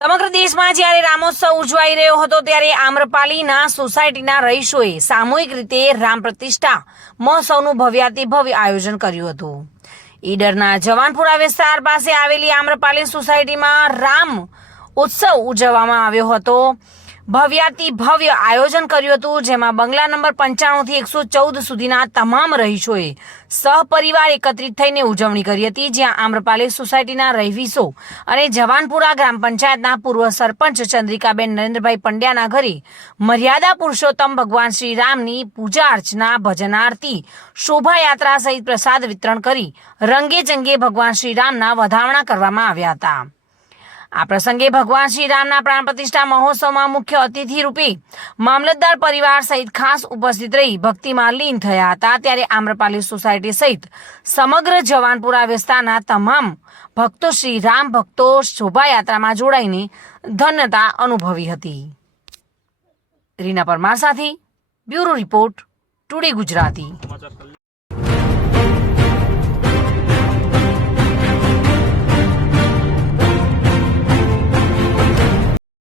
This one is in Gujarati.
સમગ્ર દેશમાં જ્યારે રામોત્સવ ઉજવાઈ રહ્યો હતો ત્યારે આમ્રપાલીના સોસાયટીના રહીશોએ સામૂહિક રીતે રામ પ્રતિષ્ઠા મહોત્સવનું ભવ્યાતિભવ્ય આયોજન કર્યું હતું। ઈડરના જવાનપુરા વિસ્તાર પાસે આવેલી આમ્રપાલી સોસાયટીમાં રામ ઉત્સવ ઉજવવામાં આવ્યો હતો। ભવ્યાતિભવ્ય આયોજન કર્યું હતું, જેમાં બંગલા નંબર 95 થી 114 સુધીના તમામ રહીશોએ સહપરિવાર એકત્રિત થઈને ઉજવણી કરી હતી, જ્યાં આમ્રપાલી સોસાયટીના રહીશો અને જવાનપુરા ગ્રામ પંચાયતના પૂર્વ સરપંચ ચંદ્રિકાબેન નરેન્દ્રભાઈ પંડ્યાના ઘરે મર્યાદા પુરુષોત્તમ ભગવાન શ્રી રામની પૂજા અર્ચના, ભજન આરતી, શોભાયાત્રા સહિત પ્રસાદ વિતરણ કરી રંગે જંગે ભગવાન શ્રી રામના વધામણા કરવામાં આવ્યા હતા। આ પ્રસંગે ભગવાન શ્રી રામના પ્રાણ પ્રતિષ્ઠા મહોત્સવમાં મુખ્ય અતિથિ રૂપે મામલતદાર પરિવાર સહિત ખાસ ઉપસ્થિત રહી ભક્તિમાં લીન થયા હતા। ત્યારે આમ્રપાલી સોસાયટી સહિત સમગ્ર જવાનપુરા વિસ્તારના તમામ ભક્તો શ્રી રામ ભક્તો શોભાયાત્રામાં જોડાઈને ધન્યતા અનુભવી હતી। રીના પરમાર સાથે બ્યુરો રિપોર્ટ, ટુડે ગુજરાતી।